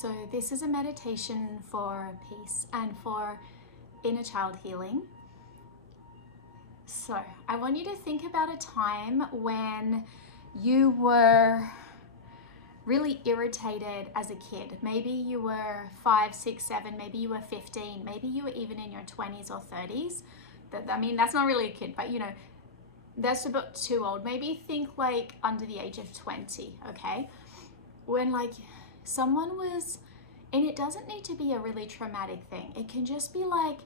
So this is a meditation for peace and for inner child healing. So I want you to think about a time when you were really irritated as a kid. Maybe you were 5, 6, 7, maybe you were 15, maybe you were even in your 20s or 30s. That's not really a kid, but you know, that's a bit too old. Maybe think like under the age of 20, okay? When like someone was, and it doesn't need to be a really traumatic thing. It can just be like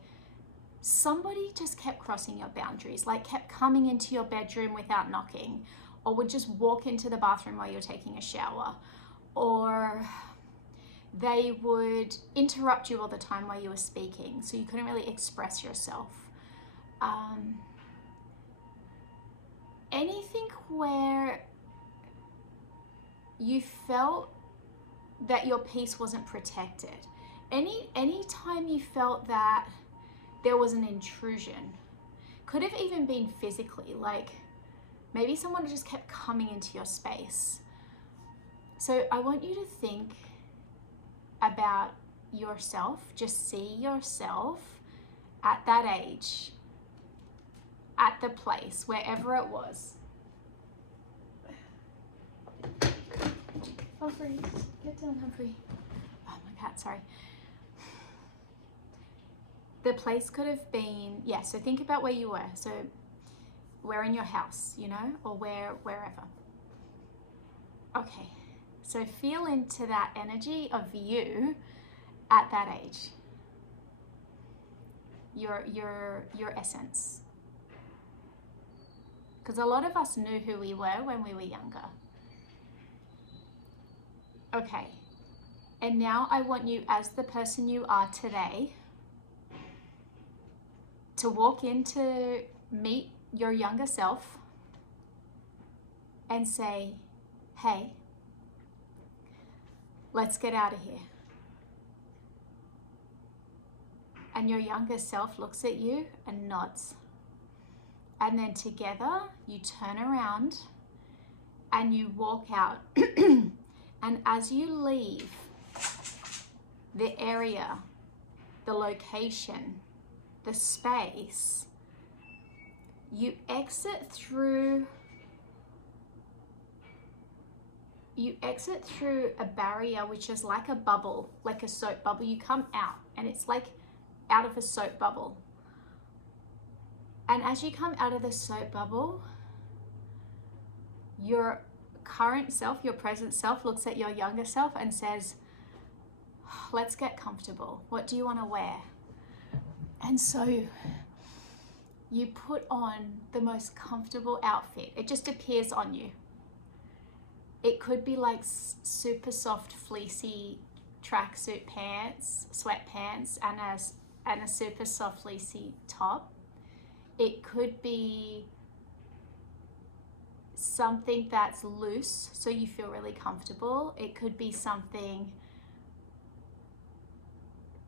somebody just kept crossing your boundaries, like kept coming into your bedroom without knocking, or would just walk into the bathroom while you're taking a shower, or they would interrupt you all the time while you were speaking, so you couldn't really express yourself. Anything where you felt that your peace wasn't protected. Any time you felt that there was an intrusion. Could have even been physically, like maybe someone just kept coming into your space. So I want you to think about yourself, just see yourself at that age, at the place, wherever it was. Humphrey, get down, Humphrey. Oh, my cat, sorry. The place could have been, yeah, so think about where you were. So we're in your house, you know, or wherever. Okay, so feel into that energy of you at that age. Your essence. Because a lot of us knew who we were when we were younger. Okay, and now I want you, as the person you are today, to walk in to meet your younger self and say, hey, let's get out of here. And your younger self looks at you and nods. And then together you turn around and you walk out. And as you leave the area, the location, the space, you exit through a barrier which is like a bubble, like a soap bubble. You come out and it's like out of a soap bubble. And as you come out of the soap bubble, your current self, your present self, looks at your younger self and says, let's get comfortable. What do you want to wear? And so you put on the most comfortable outfit. It just appears on you. It could be like super soft, fleecy tracksuit pants, sweatpants, and a super soft, fleecy top. It could be something that's loose, so you feel really comfortable. It could be something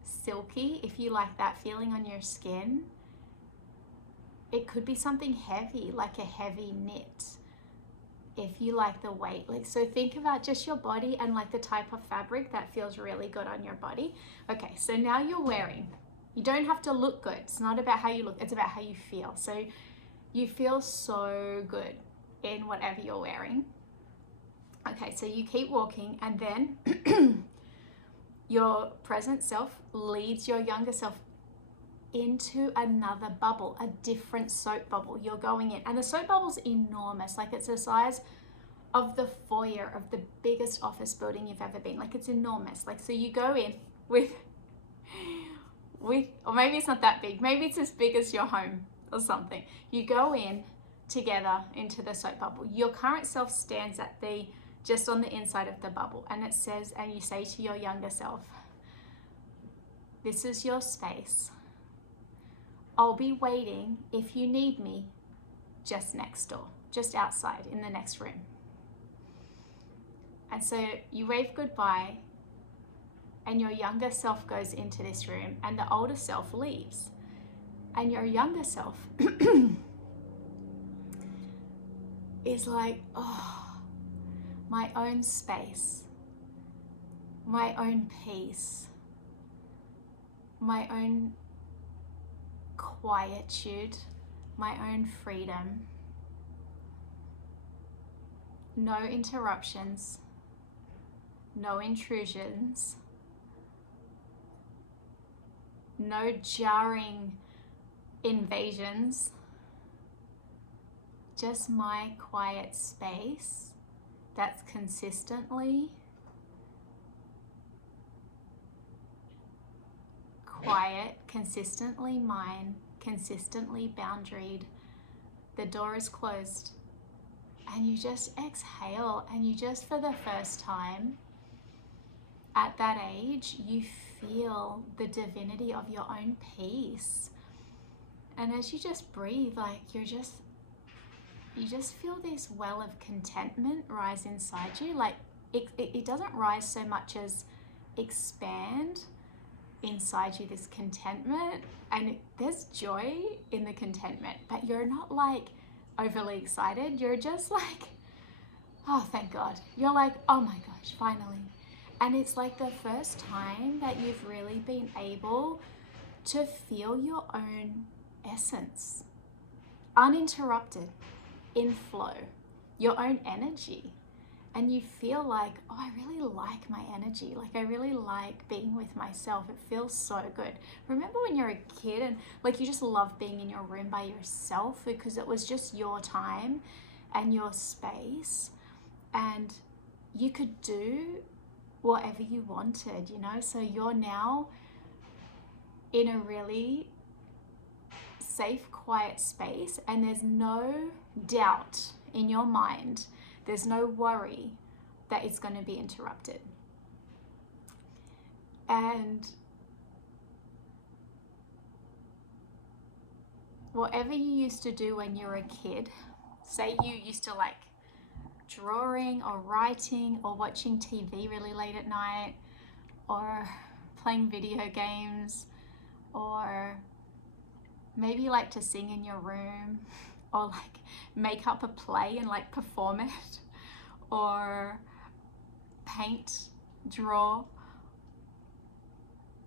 silky, if you like that feeling on your skin. It could be something heavy, like a heavy knit, if you like the weight. Like, so think about just your body and like the type of fabric that feels really good on your body. Okay, so now you're wearing. You don't have to look good. It's not about how you look, it's about how you feel. So you feel so good in whatever you're wearing. Okay, so you keep walking, and then your present self leads your younger self into another bubble, a different soap bubble. You're going in, and the soap bubble's enormous, like it's the size of the foyer of the biggest office building you've ever been. Like, it's enormous. Like, so you go in with, or maybe it's not that big, maybe it's as big as your home or something. You go in together into the soap bubble. Your current self stands at just on the inside of the bubble, and it says, and you say to your younger self, this is your space. I'll be waiting if you need me just next door, just outside in the next room. And so you wave goodbye, and your younger self goes into this room, and the older self leaves. And your younger self is like, oh, my own space. my own peace, my own quietude, my own freedom. No interruptions, no intrusions, no jarring invasions, just my quiet space that's consistently quiet, consistently mine, consistently boundaried. The door is closed, and you just exhale, and you just, for the first time at that age, you feel the divinity of your own peace. And as you just breathe, like you just feel this well of contentment rise inside you. Like it doesn't rise so much as expand inside you, this contentment, and there's joy in the contentment, but you're not like overly excited. You're just like, oh, thank God. You're like, oh my gosh, finally. And it's like the first time that you've really been able to feel your own essence, uninterrupted, in flow, your own energy. And you feel like, oh, I really like my energy. Like I really like being with myself. It feels so good. Remember when you're a kid and like you just loved being in your room by yourself because it was just your time and your space, and you could do whatever you wanted, you know? So you're now in a really safe, quiet space, and there's no doubt in your mind. There's no worry that it's going to be interrupted. And whatever you used to do when you were a kid, say you used to like drawing or writing or watching TV really late at night or playing video games, or maybe you like to sing in your room, or like make up a play and like perform it, or paint, draw.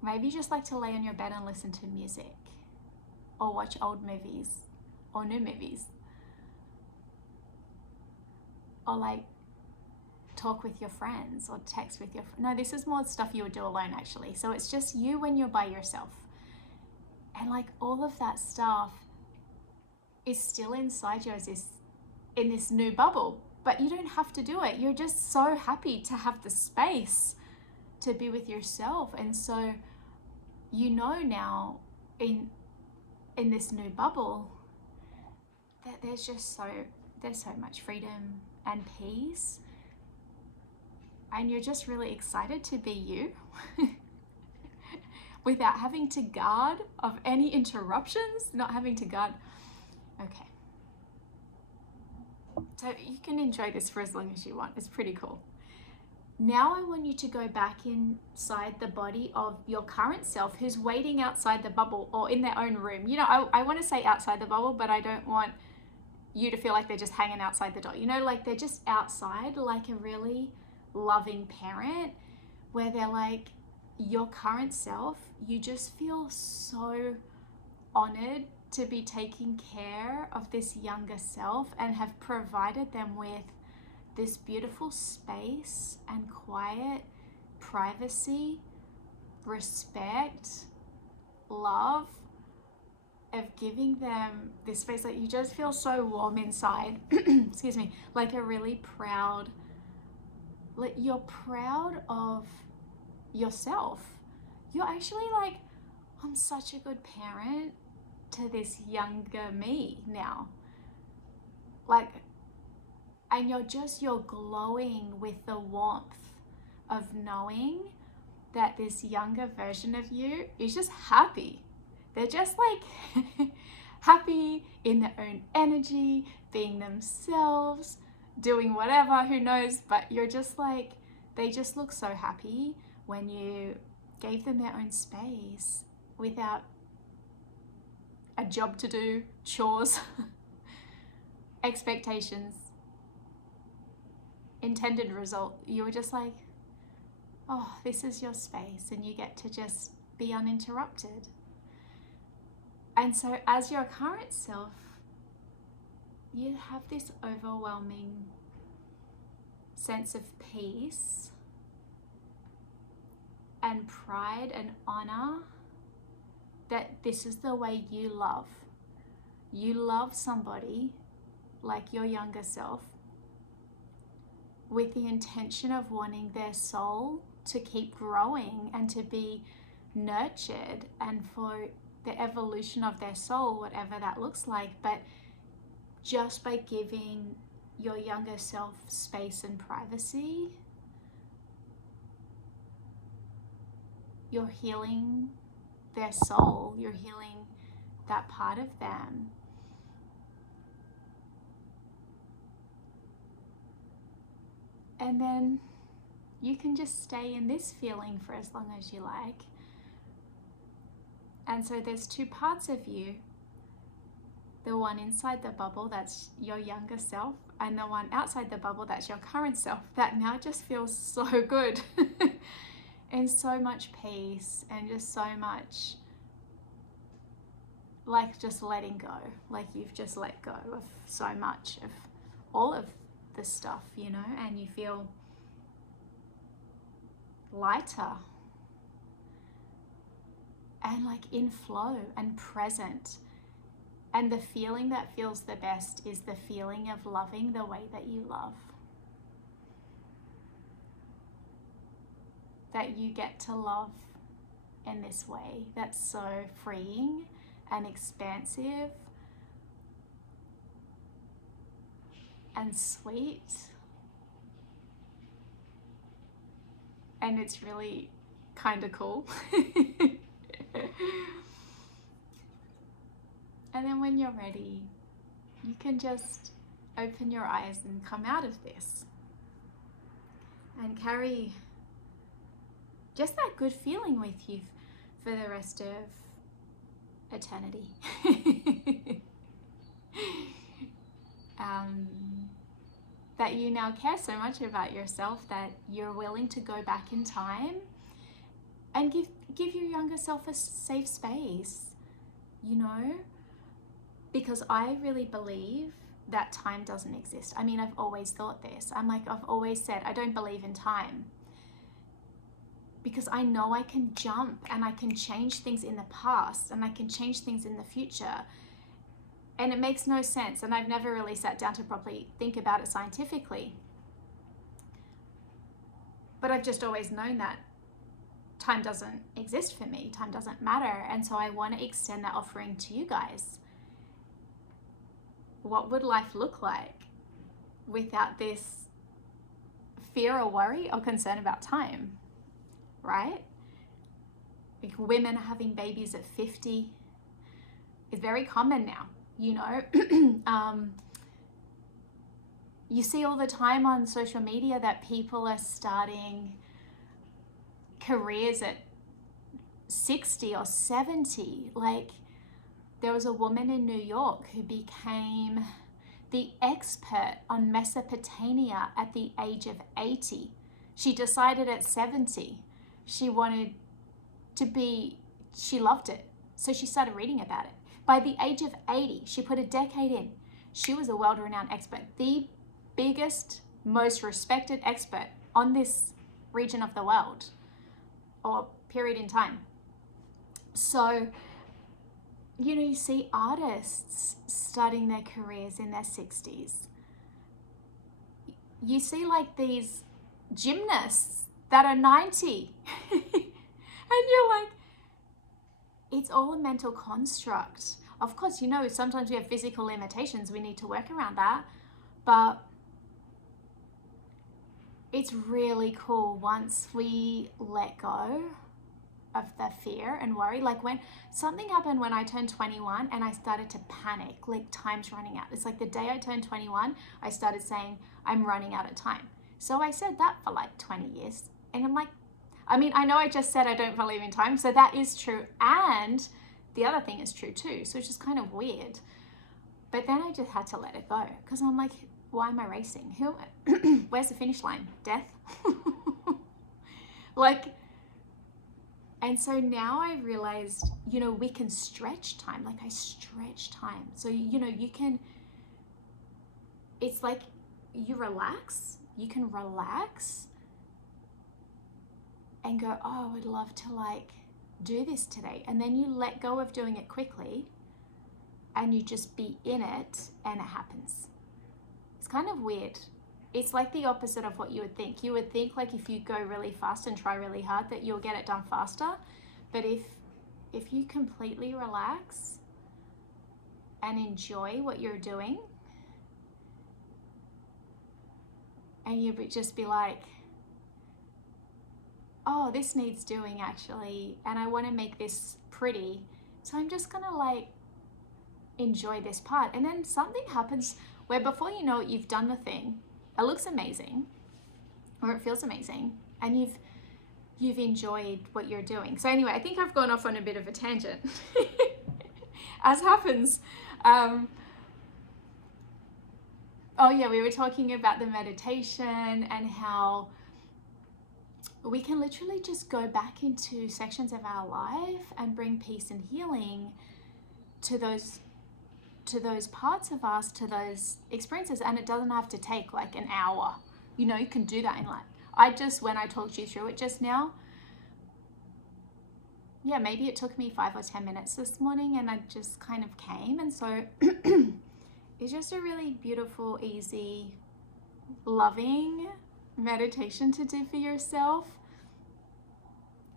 Maybe you just like to lay on your bed and listen to music, or watch old movies or new movies, or like talk with your friends or text with your no, this is more stuff you would do alone actually. So it's just you when you're by yourself, and like all of that stuff is still inside you as this, in this new bubble, but you don't have to do it. You're just so happy to have the space to be with yourself. And so you know now in this new bubble that there's so much freedom and peace, and you're just really excited to be you without having to guard of any interruptions, not having to guard. Okay. So you can enjoy this for as long as you want. It's pretty cool. Now I want you to go back inside the body of your current self who's waiting outside the bubble or in their own room. You know, I want to say outside the bubble, but I don't want you to feel like they're just hanging outside the door. You know, like they're just outside, like a really loving parent, where they're like your current self. You just feel so honored to be taking care of this younger self and have provided them with this beautiful space and quiet, privacy, respect, love, of giving them this space. Like you just feel so warm inside. Excuse me, like a really proud, like you're proud of yourself. You're actually like, I'm such a good parent to this younger me now. Like, and you're glowing with the warmth of knowing that this younger version of you is just happy. They're just like happy in their own energy, being themselves, doing whatever, who knows, but you're just like, they just look so happy when you gave them their own space without a job to do, chores, expectations, intended result. You were just like, oh, this is your space and you get to just be uninterrupted. And so as your current self, you have this overwhelming sense of peace and pride and honor that this is the way you love. You love somebody like your younger self with the intention of wanting their soul to keep growing and to be nurtured, and for the evolution of their soul, whatever that looks like. But just by giving your younger self space and privacy, you're healing their soul, you're healing that part of them. And then you can just stay in this feeling for as long as you like. And so there's two parts of you. The one inside the bubble, that's your younger self, and the one outside the bubble, that's your current self, that now just feels so good. And so much peace and just so much like just letting go. Like you've just let go of so much of all of the stuff, you know, and you feel lighter and like in flow and present. And the feeling that feels the best is the feeling of loving the way that you love. That you get to love in this way. That's so freeing and expansive and sweet. And it's really kind of cool. And then when you're ready, you can just open your eyes and come out of this and carry just that good feeling with you for the rest of eternity. That you now care so much about yourself that you're willing to go back in time and give your younger self a safe space, you know? Because I really believe that time doesn't exist. I mean, I've always thought this. I've always said, I don't believe in time. Because I know I can jump and I can change things in the past and I can change things in the future. And it makes no sense. And I've never really sat down to properly think about it scientifically. But I've just always known that time doesn't exist for me. Time doesn't matter. And so I want to extend that offering to you guys. What would life look like without this fear or worry or concern about time, right? Like women having babies at 50 is very common now, you know. You see all the time on social media that people are starting careers at 60 or 70. Like, there was a woman in New York who became the expert on Mesopotamia at the age of 80. She decided at 70 she wanted to be, she loved it. So she started reading about it. By the age of 80, she put a decade in. She was a world-renowned expert, the biggest, most respected expert on this region of the world or period in time. So, you know, you see artists starting their careers in their 60s. You see like these gymnasts that are 90. And you're like, it's all a mental construct. Of course, you know, sometimes we have physical limitations. We need to work around that. But it's really cool once we let go of the fear and worry. Like when something happened when I turned 21 and I started to panic, like time's running out. It's like the day I turned 21, I started saying, I'm running out of time. So I said that for like 20 years. And I'm like, I mean, I know I just said I don't believe in time. So that is true. And the other thing is true too. So it's just kind of weird. But then I just had to let it go because I'm like, why am I racing? Where's the finish line? Death? Like, and so now I realized, you know, we can stretch time. Like I stretch time. So, you know, you can, it's like you relax, you can relax and go, oh, I would love to like do this today. And then you let go of doing it quickly and you just be in it and it happens. It's kind of weird. It's like the opposite of what you would think. You would think like if you go really fast and try really hard that you'll get it done faster. But if you completely relax and enjoy what you're doing, and you would just be like, oh, this needs doing actually, and I want to make this pretty. So I'm just gonna like enjoy this part. And then something happens where before you know it, you've done the thing. It looks amazing or it feels amazing and you've enjoyed what you're doing. So anyway, I think I've gone off on a bit of a tangent as happens. Oh yeah, we were talking about the meditation and how we can literally just go back into sections of our life and bring peace and healing to those parts of us, to those experiences. And it doesn't have to take like an hour. You know, you can do that in like, when I talked you through it just now, yeah, maybe it took me 5 or 10 minutes this morning and I just kind of came. And so it's just a really beautiful, easy, loving meditation to do for yourself.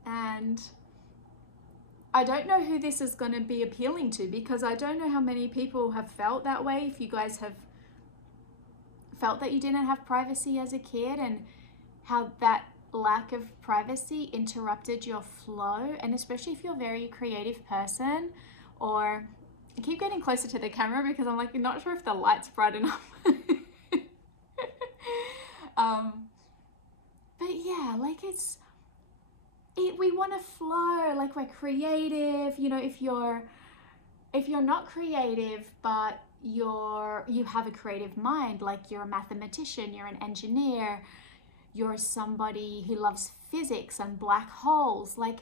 And I don't know who this is going to be appealing to, because I don't know how many people have felt that way. If you guys have felt that you didn't have privacy as a kid and how that lack of privacy interrupted your flow, and especially if you're a very creative person, or I keep getting closer to the camera because I'm like, not sure if the light's bright enough. But yeah, like we want to flow, like we're creative. You know, if you're not creative, but you have a creative mind, like you're a mathematician, you're an engineer, you're somebody who loves physics and black holes, like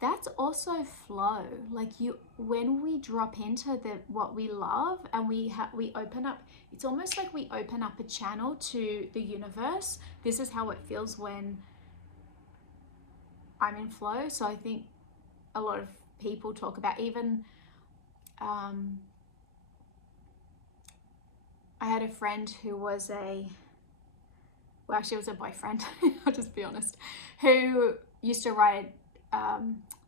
that's also flow. Like when we drop into what we love and we open up, it's almost like we open up a channel to the universe. This is how it feels when I'm in flow. So I think a lot of people talk about, even I had a friend who was she was a boyfriend, I'll just be honest, who used to ride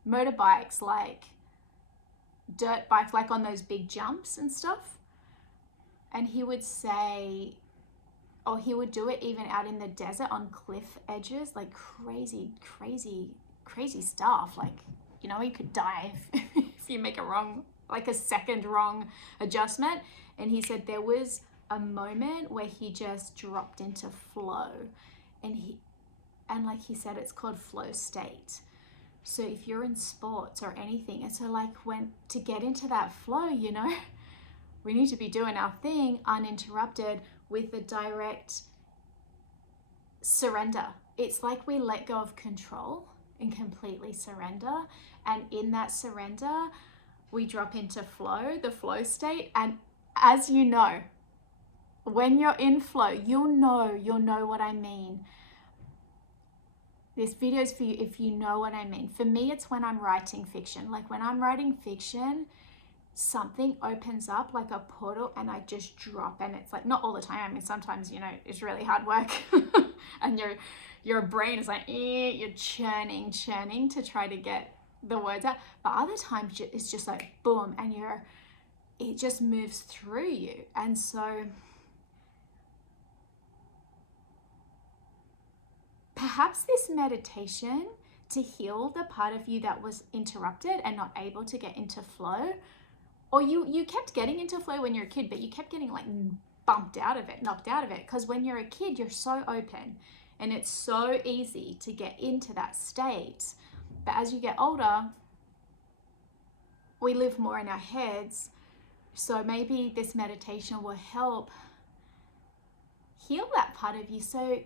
motorbikes, like dirt bikes, like on those big jumps and stuff. And he would say, or he would do it even out in the desert on cliff edges, like crazy stuff. Like, you know, you could die if you make a second wrong adjustment. And he said there was a moment where he just dropped into flow, and like he said, it's called flow state. So if you're in sports or anything, and so like to get into that flow, you know, we need to be doing our thing uninterrupted with a direct surrender. It's like we let go of control and completely surrender. And in that surrender, we drop into flow, the flow state. And as you know, when you're in flow, you'll know what I mean. This video is for you if you know what I mean. For me, it's when I'm writing fiction. Like when I'm writing fiction, something opens up like a portal and I just drop. And it's like, not all the time. I mean, sometimes, you know, it's really hard work and your brain is like, you're churning to try to get the words out. But other times it's just like boom, and it just moves through you. And so perhaps this meditation to heal the part of you that was interrupted and not able to get into flow, or you kept getting into flow when you're a kid, but you kept getting like knocked out of it, because when you're a kid, you're so open and it's so easy to get into that state. But as you get older, we live more in our heads. So maybe this meditation will help heal that part of you. So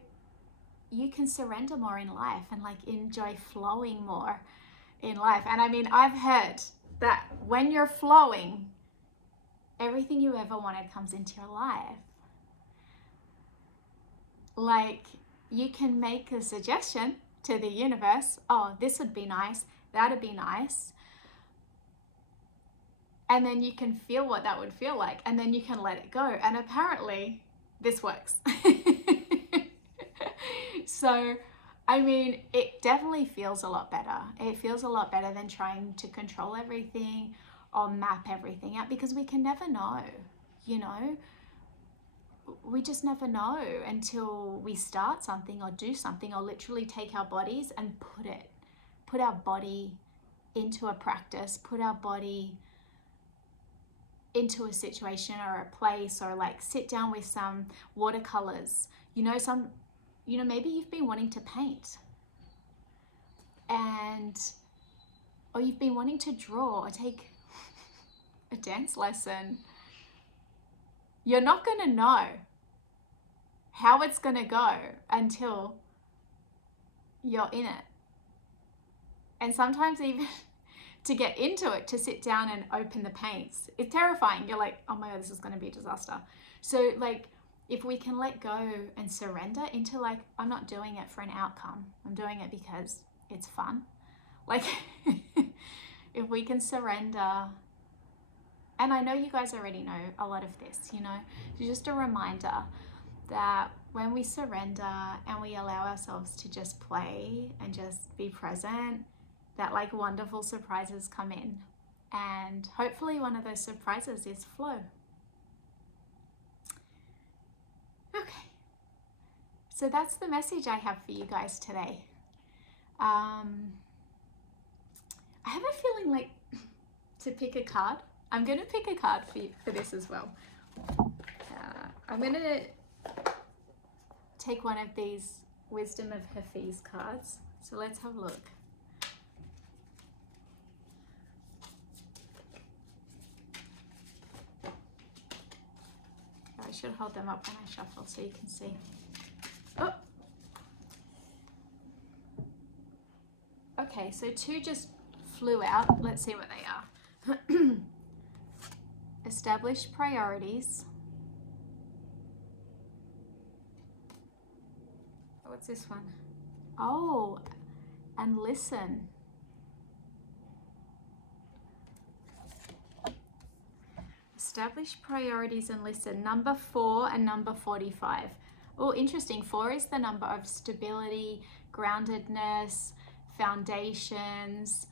you can surrender more in life and like enjoy flowing more in life. And I mean, I've heard that when you're flowing, everything you ever wanted comes into your life. Like, you can make a suggestion to the universe, oh, this would be nice, that'd be nice. And then you can feel what that would feel like, and then you can let it go. And apparently this works. So, I mean, it definitely feels a lot better. It feels a lot better than trying to control everything or map everything out, because we can never know, you know? We just never know until we start something or do something, or literally take our bodies and put our body into a practice, put our body into a situation or a place, or like sit down with some watercolors, maybe you've been wanting to paint, or you've been wanting to draw or take a dance lesson. You're not going to know how it's going to go until you're in it. And sometimes even to get into it, to sit down and open the paints, it's terrifying. You're like, oh my God, this is going to be a disaster. So like, if we can let go and surrender into like, I'm not doing it for an outcome. I'm doing it because it's fun. Like, if we can surrender, and I know you guys already know a lot of this, just a reminder that when we surrender and we allow ourselves to just play and just be present, that like wonderful surprises come in. And hopefully one of those surprises is flow. Okay, so that's the message I have for you guys today. I have a feeling like to pick a card. I'm going to pick a card for this as well. I'm going to take one of these Wisdom of Hafiz cards. So let's have a look. I should hold them up when I shuffle so you can see. Oh! Okay, so two just flew out. Let's see what they are. Establish priorities. What's this one? Oh, and listen. Establish priorities and listen. Number 4 and number 45. Oh, interesting. 4 is the number of stability, groundedness, foundations,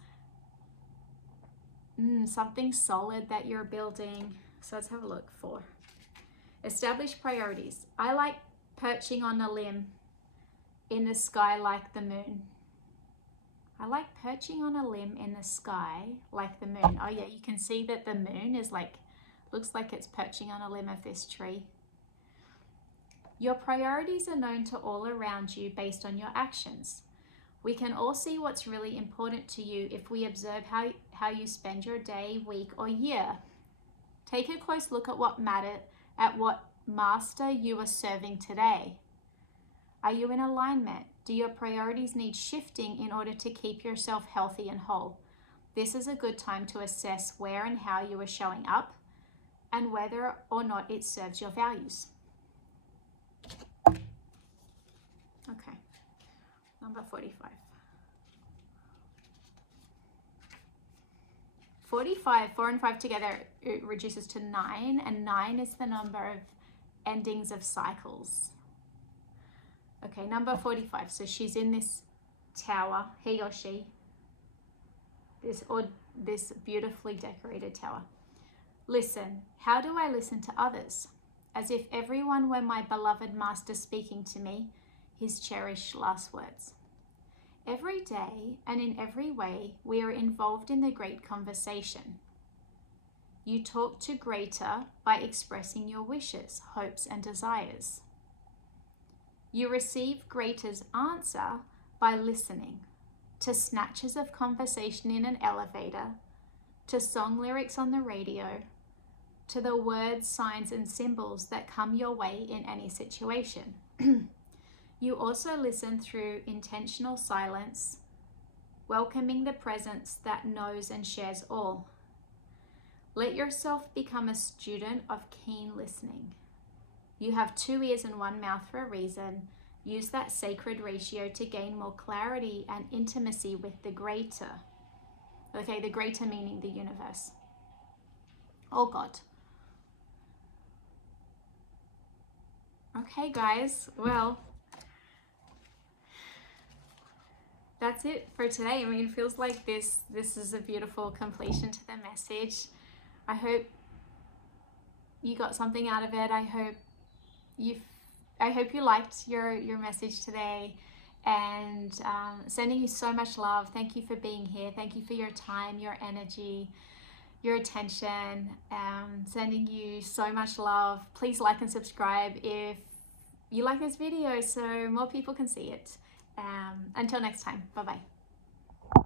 something solid that you're building. So let's have a look. 4. Establish priorities. I like perching on a limb in the sky like the moon. I like perching on a limb in the sky like the moon. Oh yeah, you can see that the moon is like, looks like it's perching on a limb of this tree. Your priorities are known to all around you based on your actions. We can all see what's really important to you if we observe how you spend your day, week, or year. Take a close look at what master you are serving today. Are you in alignment? Do your priorities need shifting in order to keep yourself healthy and whole? This is a good time to assess where and how you are showing up and whether or not it serves your values. Okay, number 45. 45, 4 and 5 together, it reduces to 9, and 9 is the number of endings of cycles. Okay, number 45. So she's in this tower, he or she, this beautifully decorated tower. Listen. How do I listen to others? As if everyone were my beloved master speaking to me, his cherished last words. Every day and in every way, we are involved in the great conversation. You talk to greater by expressing your wishes, hopes, and desires. You receive greater's answer by listening to snatches of conversation in an elevator, to song lyrics on the radio, to the words, signs, and symbols that come your way in any situation. You also listen through intentional silence, welcoming the presence that knows and shares all. Let yourself become a student of keen listening. You have 2 ears and 1 mouth for a reason. Use that sacred ratio to gain more clarity and intimacy with the greater. Okay, the greater meaning the universe. Oh God. Okay, guys. Well, that's it for today. I mean, it feels like this is a beautiful completion to the message. I hope you got something out of it. I hope you liked your message today, and sending you so much love. Thank you for being here. Thank you for your time, your energy, your attention. Sending you so much love. Please like and subscribe if you like this video so more people can see it. Until next time, bye bye.